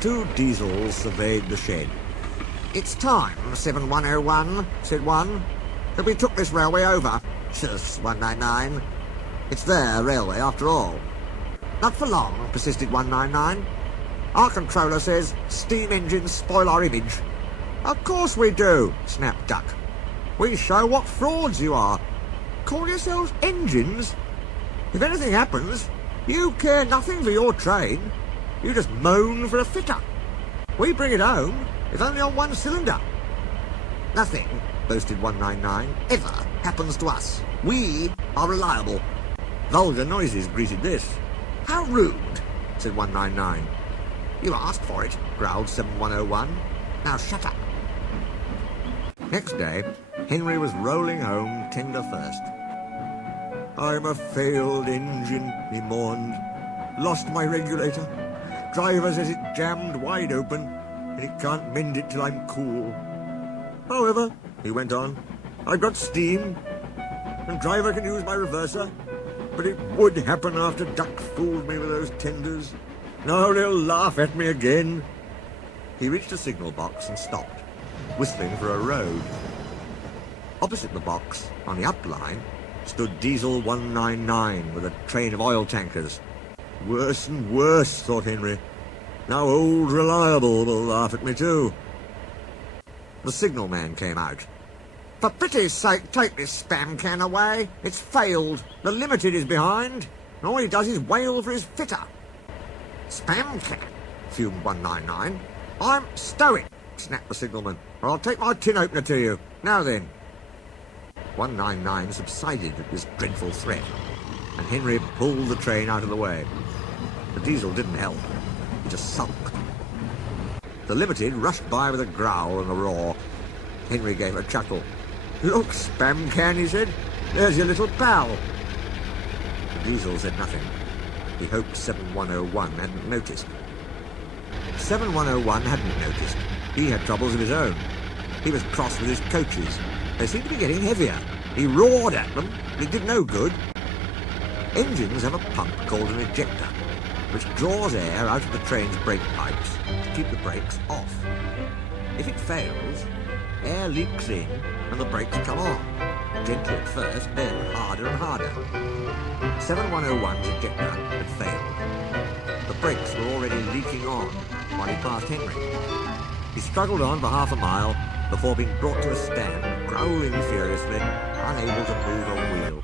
two diesels surveyed the shed. "It's time, 7101, said one, that we took this railway over. Shush, 199. It's their railway, after all." "Not for long," persisted 199. "Our controller says steam engines spoil our image." "Of course we do," snapped Duck. "We show what frauds you are. Call yourselves engines? If anything happens, you care nothing for your train. You just moan for a fitter. We bring it home, if only on one cylinder." "Nothing," boasted 199, "ever happens to us. We are reliable." Vulgar noises greeted this. "How rude," said 199. "You asked for it," growled 7101. "Now shut up." Next day, Henry was rolling home tender first. "I'm a failed engine," he mourned. "Lost my regulator. Driver says it jammed wide open, and he can't mend it till I'm cool. However," he went on, "I've got steam, and driver can use my reverser. But it would happen after Duck fooled me with those tenders. Now they'll laugh at me again." He reached a signal box and stopped, whistling for a road. Opposite the box, on the up line, stood Diesel 199 with a train of oil tankers. Worse and worse, thought Henry. Now old Reliable will laugh at me too. The signalman came out. "For pity's sake, take this spam can away. It's failed. The Limited is behind. And all he does is wail for his fitter." "Spam can?" fumed 199. "Stow it," snapped the signalman, "or I'll take my tin opener to you. Now then." 199 subsided at this dreadful threat, and Henry pulled the train out of the way. The diesel didn't help. He just sulked. The Limited rushed by with a growl and a roar. Henry gave a chuckle. "Look, spam can," he said. "There's your little pal." The diesel said nothing. He hoped 7101 hadn't noticed. 7101 hadn't noticed. He had troubles of his own. He was cross with his coaches. They seemed to be getting heavier. He roared at them, but it did no good. Engines have a pump called an ejector, which draws air out of the train's brake pipes to keep the brakes off. If it fails, air leaks in and the brakes come on, gently at first, then harder and harder. 7101's ejector had failed. The brakes were already leaking on while he passed Henry. He struggled on for half a mile before being brought to a stand, growling furiously, unable to move a wheel.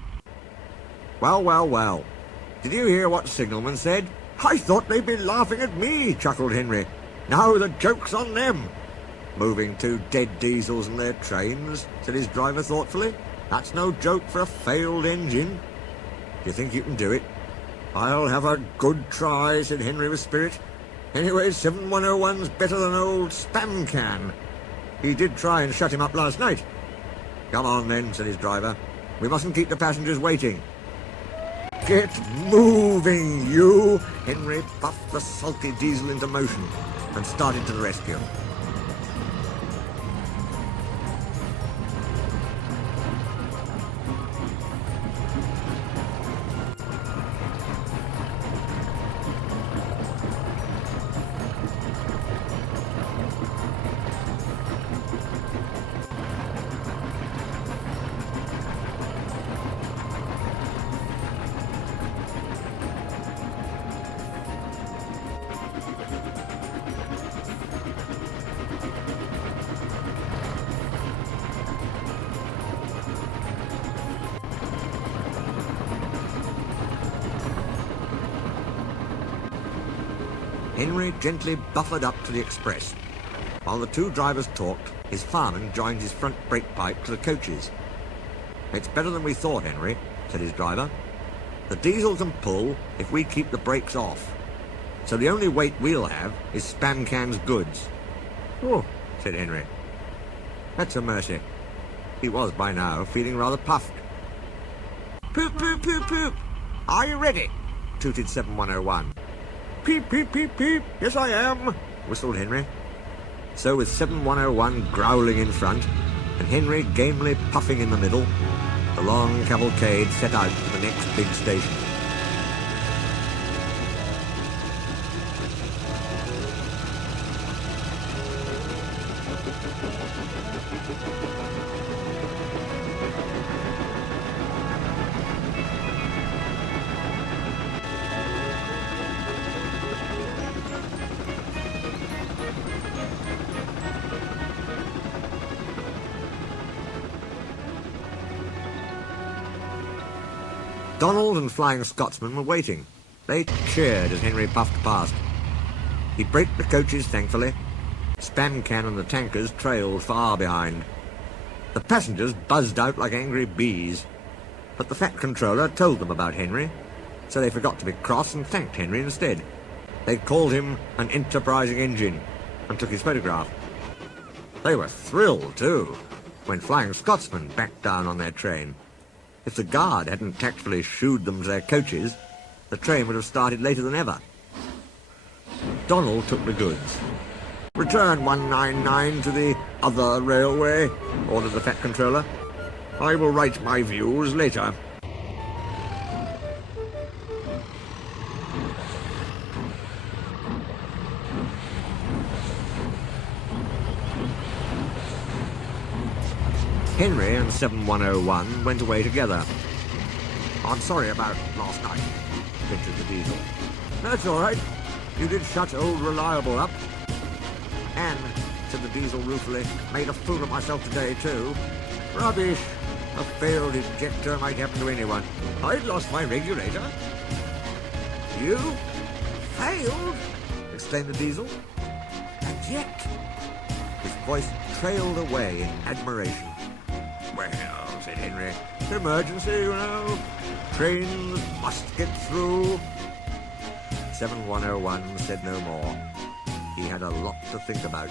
"Well, well, well. Did you hear what signalman said? I thought they'd be laughing at me," chuckled Henry. "Now the joke's on them." "Moving two dead diesels and their trains," said his driver thoughtfully. "That's no joke for a failed engine. Do you think you can do it?" "I'll have a good try," said Henry with spirit. "Anyway, 7101's better than old spam can. He did try and shut him up last night." "Come on then," said his driver. "We mustn't keep the passengers waiting." "Get moving, you!" Henry puffed the sulky diesel into motion and started to the rescue. Henry gently buffered up to the express. While the two drivers talked, his fireman joined his front brake pipe to the coaches. "It's better than we thought, Henry," said his driver. "The diesel can pull if we keep the brakes off. So the only weight we'll have is spam can's goods." "Oh," said Henry. "That's a mercy." He was, by now, feeling rather puffed. "Poop, poop, poop, poop. Are you ready?" tooted 7101. "Peep, peep, peep, peep. Yes, I am," whistled Henry. So with 7101 growling in front, and Henry gamely puffing in the middle, the long cavalcade set out to the next big station. Donald and Flying Scotsman were waiting. They cheered as Henry puffed past. He braked the coaches thankfully. Spancan and the tankers trailed far behind. The passengers buzzed out like angry bees. But the Fat Controller told them about Henry, so they forgot to be cross and thanked Henry instead. They called him an enterprising engine and took his photograph. They were thrilled, too, when Flying Scotsman backed down on their train. If the guard hadn't tactfully shooed them to their coaches, the train would have started later than ever. Donald took the goods. "Return 199 to the other railway," ordered the Fat Controller. "I will write my views later." Henry and 7101 went away together. "I'm sorry about last night," ventured the Diesel. "That's all right. You did shut old Reliable up." "And," said the Diesel ruefully, "made a fool of myself today, too." "Rubbish. A failed injector might happen to anyone. I'd lost my regulator." "You? Failed?" exclaimed the Diesel. "And yet..." His voice trailed away in admiration. "Well," said Henry, "emergency, you know. Trains must get through." 7101 said no more. He had a lot to think about.